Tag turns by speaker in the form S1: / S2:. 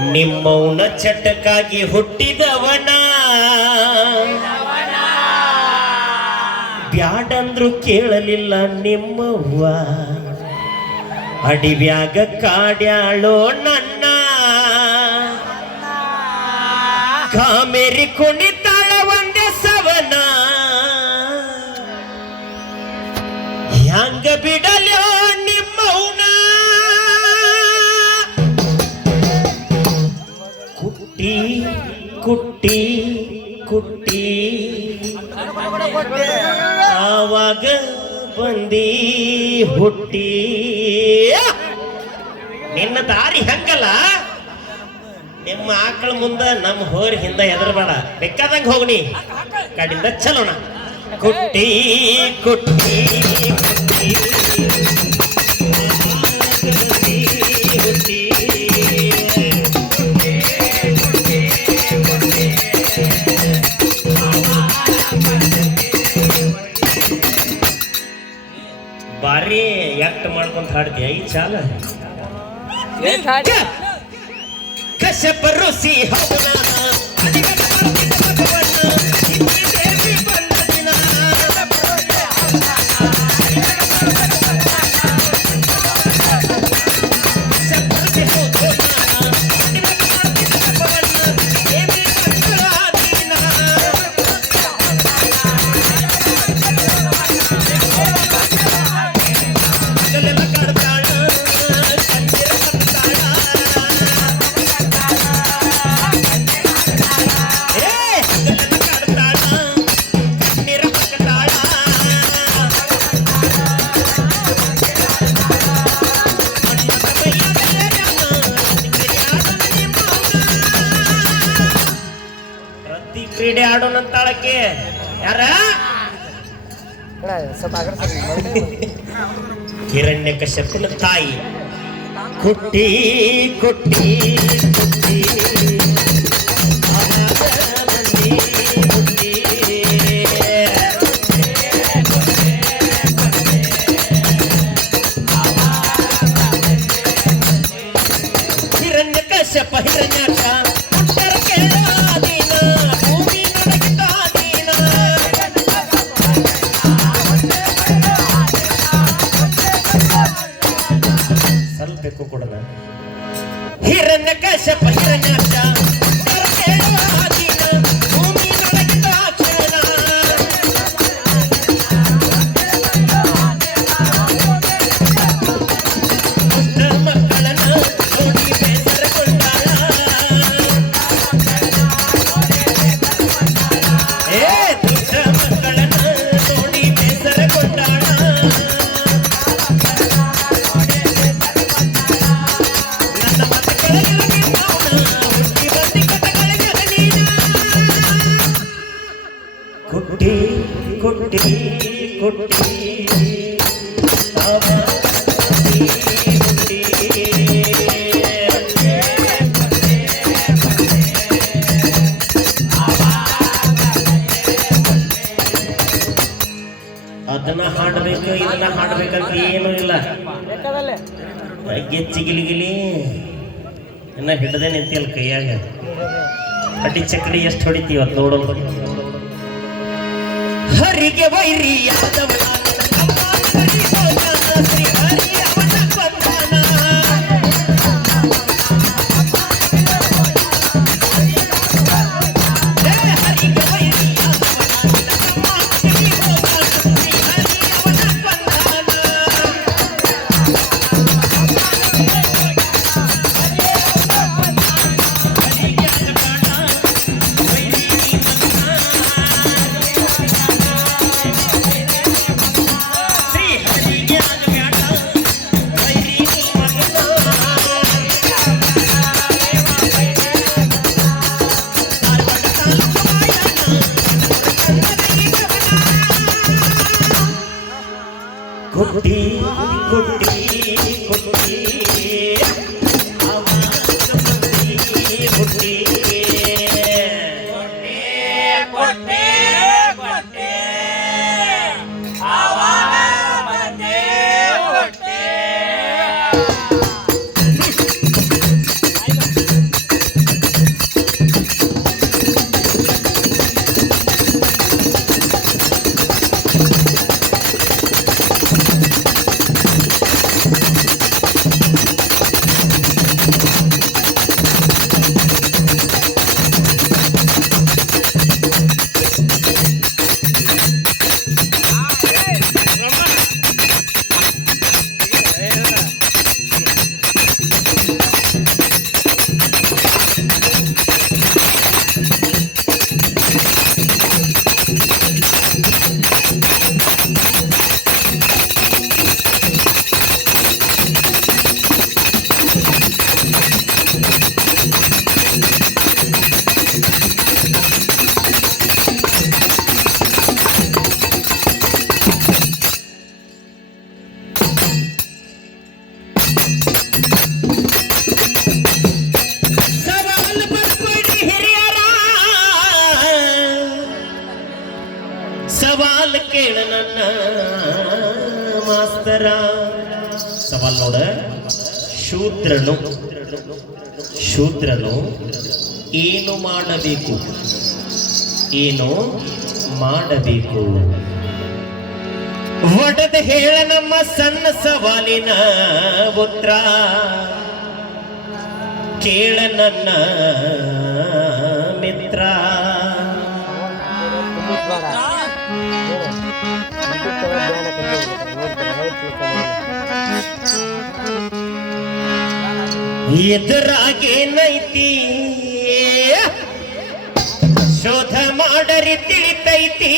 S1: ನಿಮ್ಮೌನ ಚಟಕ್ಕಾಗಿ ಹುಟ್ಟಿದವನ. ಬ್ಯಾಡಂದ್ರು ಕೇಳಲಿಲ್ಲ ನಿಮ್ಮವ್ವ. ಅಡಿವ್ಯಾಗ ಕಾಡ್ಯಾಳೋ ನನ್ನ. ಕಾಮೇರಿ ಕುಣಿತಾಳ ಆವಾಗ ಬಂದಿ ಹುಟ್ಟಿ. ನಿನ್ನ ದಾರಿ ಹಂಗಲ್ಲ? ನಿಮ್ಮ ಆಕಳ ಮುಂದ ನಮ್ಮ ಹೋರ್ ಹಿಂದ ಹೆದರ್ಬೇಡ ಬೇಕಾದಂಗ ಹೋಗ್ನಿ ಕಡಿಂದ ಚಲೋಣ. ಕುಟ್ಟಿ ಕುಟ್ಟಿ ಕುಟ್ಟಿ. को थर्ड दिया ही चाल है। ये थर्ड कश परोसी हो बोला। ಪ್ರತಿ ಅಂತಾಳಕ್ಕೆ ಯಾರ? ಹಿರಣ್ಯ ಕಶ್ಯಪನ ತಾಯಿ. ಕುಟ್ಟಿ ಕುಟ್ಟಿ ಹಾಡ್ಬೇಕಂತ ಏನೂ ಇಲ್ಲ. ಗೆಚ್ಚಿ ಗಿಲಿಗಿಲಿ ಇನ್ನ ಹಿಡ್ದೆ ನಿಂತಿಲ್ಲ ಕೈಯಾಗ. ಅಡ್ಡಿ ಚಕ್ರಿ ಎಷ್ಟು ಹೊಡಿತೀವತ್ ನೋಡೋದು. ಹರಿಗೆ ವೈರಿ ಯಾದವನ Yeah. ನೋಡ ಶೂದ್ರನು. ಶೂದ್ರನು ಏನು ಮಾಡಬೇಕು? ಏನು ಮಾಡಬೇಕು? ಒಡೆದ ಹೇಳ ನಮ್ಮ ಸಣ್ಣ ಸವಾಲಿನ ಉತ್ತರ ಕೇಳ ನನ್ನ ಮಿತ್ರ. ಎದುರಾಗೇನೈತಿ? ಶೋಧ ಮಾಡರಿ ತಿಳಿತೈತಿ.